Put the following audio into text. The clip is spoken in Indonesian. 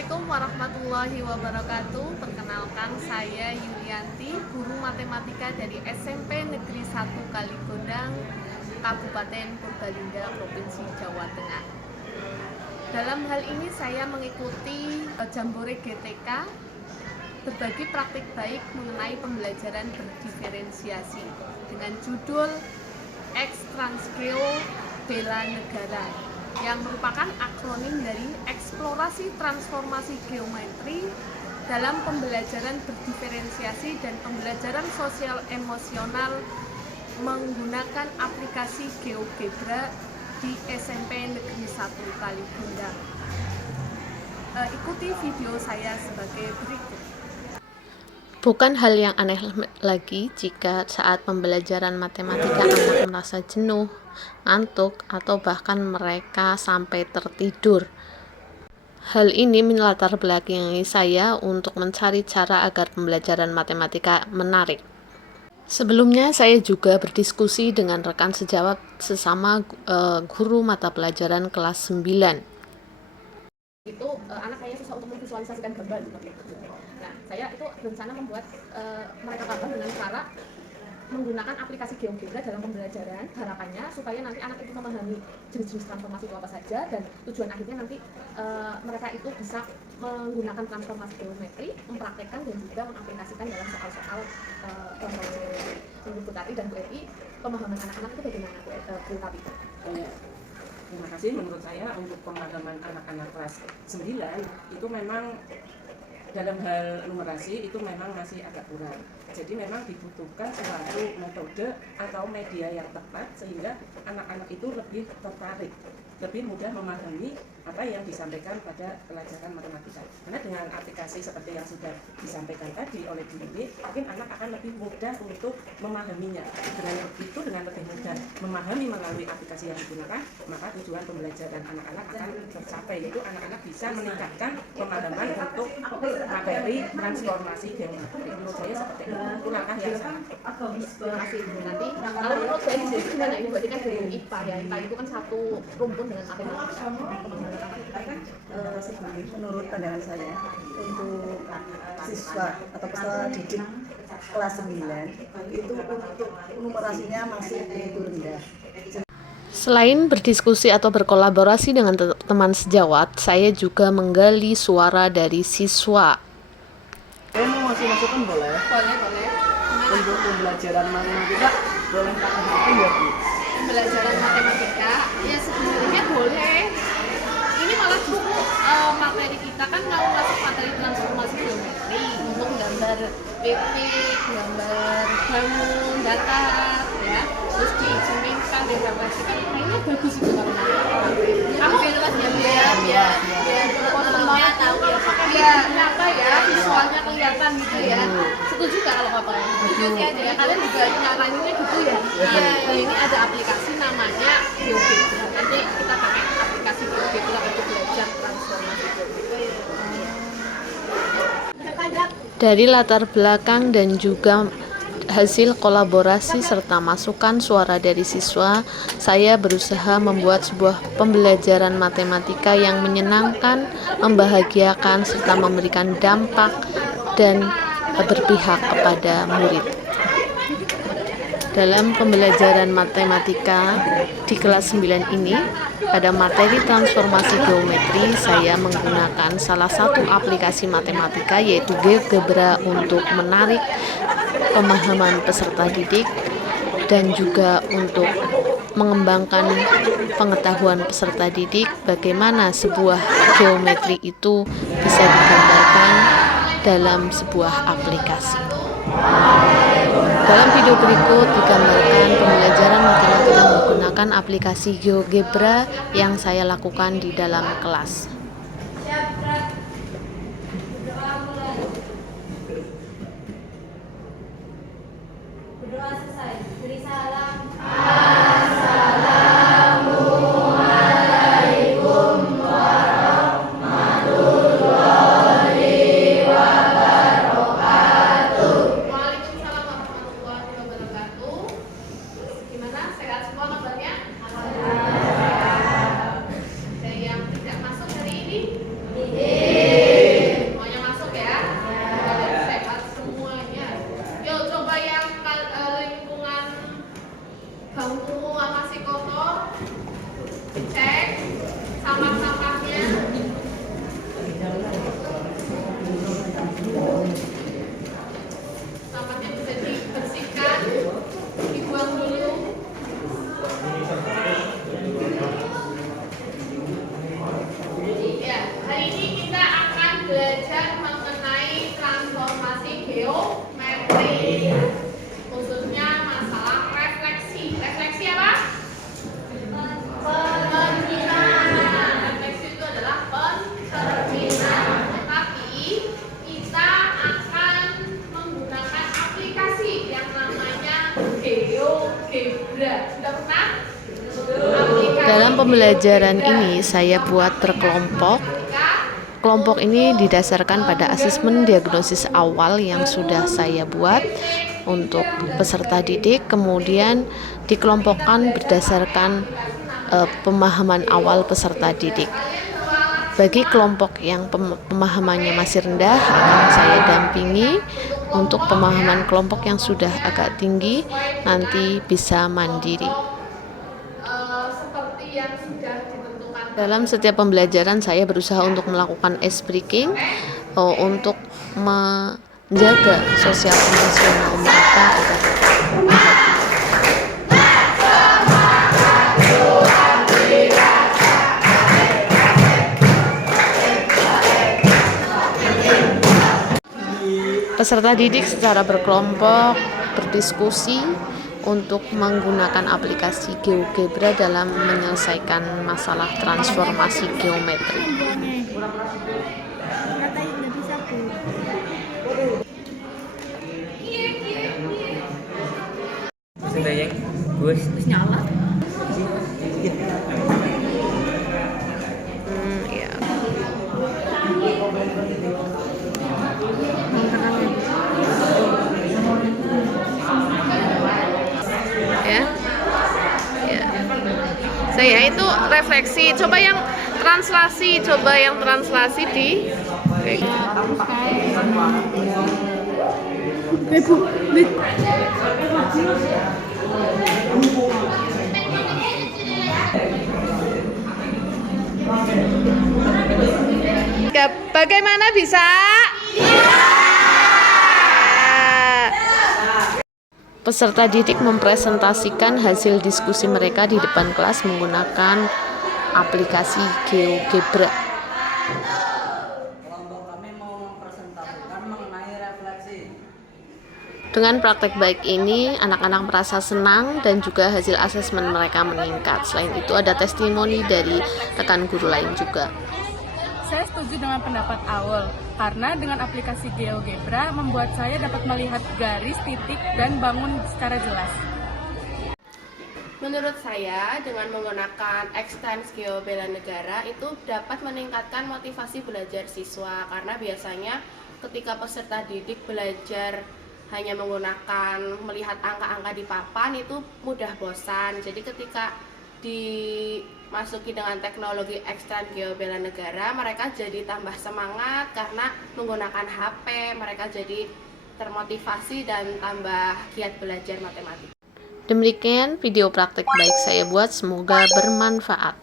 Assalamualaikum warahmatullahi wabarakatuh. Perkenalkan, saya Yulianti, guru matematika dari SMP Negeri 1 Kaligodang, Kabupaten Purbalingga, Provinsi Jawa Tengah. Dalam hal ini saya mengikuti Jambore GTK berbagi praktik baik mengenai pembelajaran berdiferensiasi dengan judul X Transgeo Bela Negara, yang merupakan akronim dari eksplorasi transformasi geometri dalam pembelajaran berdiferensiasi dan pembelajaran sosial emosional menggunakan aplikasi GeoGebra di SMP Negeri 1 Kaligodang. Ikuti video saya sebagai berikut. Bukan hal yang aneh lagi jika saat pembelajaran matematika anak merasa jenuh, ngantuk, atau bahkan mereka sampai tertidur. Hal ini melatar belakangi saya untuk mencari cara agar pembelajaran matematika menarik. Sebelumnya saya juga berdiskusi dengan rekan sejawat sesama guru mata pelajaran kelas 9. Anak kayaknya susah untuk memvisualisasikan gambar seperti itu. Nah, saya itu berencana membuat mereka paham dengan cara menggunakan aplikasi GeoGebra dalam pembelajaran. Harapannya supaya nanti anak itu memahami jenis-jenis transformasi itu apa saja, dan tujuan akhirnya nanti mereka itu bisa menggunakan transformasi geometri, mempraktekkan dan juga mengaplikasikan dalam soal-soal transformasi geometri. Menurut Bu Tati dan Bu Eti, pemahaman anak-anak itu bagaimana, Bu Tati? Terima kasih. Menurut saya untuk pemahaman anak-anak kelas 9 itu memang dalam hal numerasi itu memang masih agak kurang. Jadi memang dibutuhkan suatu metode atau media yang tepat sehingga anak-anak itu lebih tertarik, lebih mudah memahami apa yang disampaikan pada pelajaran matematika. Karena dengan aplikasi seperti yang sudah disampaikan tadi oleh Bu Yuni, mungkin anak akan lebih mudah untuk memahaminya. Dengan lebih mudah memahami melalui aplikasi yang digunakan, maka tujuan pembelajaran anak-anak akan tercapai, yaitu anak-anak bisa meningkatkan pemahaman untuk materi transformasi geometri. Menurut saya seperti itu langkah yang sangat Terima kasih. Nanti kalau menurut saya sendiri gimana, ini berarti kan dari IPA ya, IPA itu kan satu rumpun dengan matematika. Menurut pandangan saya, untuk siswa atau peserta didik kelas 9 itu untuk numerasinya masih begitu rendah. Selain berdiskusi atau berkolaborasi dengan teman sejawat, saya juga menggali suara dari siswa. Saya mau masukkan boleh? Boleh. Untuk pembelajaran matematika boleh pakai ya, Bu? Pembelajaran matematika ya sebenarnya boleh. Ini malah buku materi kita kan mau masuk materi transformasi geometri untuk gambar titik, gambar bangun, datar, ya, terus dicerminkan, diaplikasikan. Kayaknya bagus itu kalau kamu biar semuanya tahu ya, apa ya, visualnya kelihatan gitu ya. Setuju gak kalau apa? Setuju sih aja ya, kalian juga nyaraninnya gitu ya. Nah, ini ada aplikasi namanya GeoGebra. Nanti kita pakai aplikasi GeoGebra untuk belajar transformasi geometri. Dari latar belakang dan juga hasil kolaborasi serta masukan suara dari siswa, saya berusaha membuat sebuah pembelajaran matematika yang menyenangkan, membahagiakan, serta memberikan dampak dan berpihak kepada murid. Dalam pembelajaran matematika di kelas 9 ini, pada materi transformasi geometri, saya menggunakan salah satu aplikasi matematika yaitu GeoGebra untuk menarik pemahaman peserta didik dan juga untuk mengembangkan pengetahuan peserta didik bagaimana sebuah geometri itu bisa digambarkan dalam sebuah aplikasi. Dalam video berikut digambarkan pembelajaran matematika menggunakan aplikasi GeoGebra yang saya lakukan di dalam kelas. Berdoa selesai. Beri salam. Waalaikumsalam warahmatullahi wabarakatuh. Gimana? Sehat semua kabarnya? Ada yang tidak masuk dari belajar mengenai transformasi geometri, khususnya masalah refleksi. Refleksi apa? Pencerminan. Refleksi itu adalah pencerminan. Tapi kita akan menggunakan aplikasi yang namanya GeoGebra. Sudah pernah? Dalam pembelajaran ini saya buat berkelompok. Kelompok ini didasarkan pada asesmen diagnosis awal yang sudah saya buat untuk peserta didik, kemudian dikelompokkan berdasarkan pemahaman awal peserta didik. Bagi kelompok yang pemahamannya masih rendah akan saya dampingi. Untuk pemahaman kelompok yang sudah agak tinggi nanti bisa mandiri. Dalam setiap pembelajaran saya berusaha untuk melakukan ice breaking untuk menjaga sosial emosional mereka agar bahagia. Peserta didik secara berkelompok berdiskusi untuk menggunakan aplikasi GeoGebra dalam menyelesaikan masalah transformasi geometri. Sayang, gue Nyala. Ya. Ya. Saya itu refleksi. Coba yang translasi di. Bagaimana bisa? Peserta didik mempresentasikan hasil diskusi mereka di depan kelas menggunakan aplikasi GeoGebra. Kelompok kami mau mempresentasikan mengenai refleksi. Dengan praktek baik ini, anak-anak merasa senang dan juga hasil asesmen mereka meningkat. Selain itu, ada testimoni dari rekan guru lain juga. Saya setuju dengan pendapat Aul, karena dengan aplikasi GeoGebra membuat saya dapat melihat garis, titik, dan bangun secara jelas. Menurut saya, dengan menggunakan Extend Geobela Negara itu dapat meningkatkan motivasi belajar siswa, karena biasanya ketika peserta didik belajar hanya menggunakan melihat angka-angka di papan itu mudah bosan. Jadi ketika dimasuki dengan teknologi Extend Geobela Negara, mereka jadi tambah semangat karena menggunakan HP, mereka jadi termotivasi dan tambah giat belajar matematika. Demikian video praktek baik saya buat, semoga bermanfaat.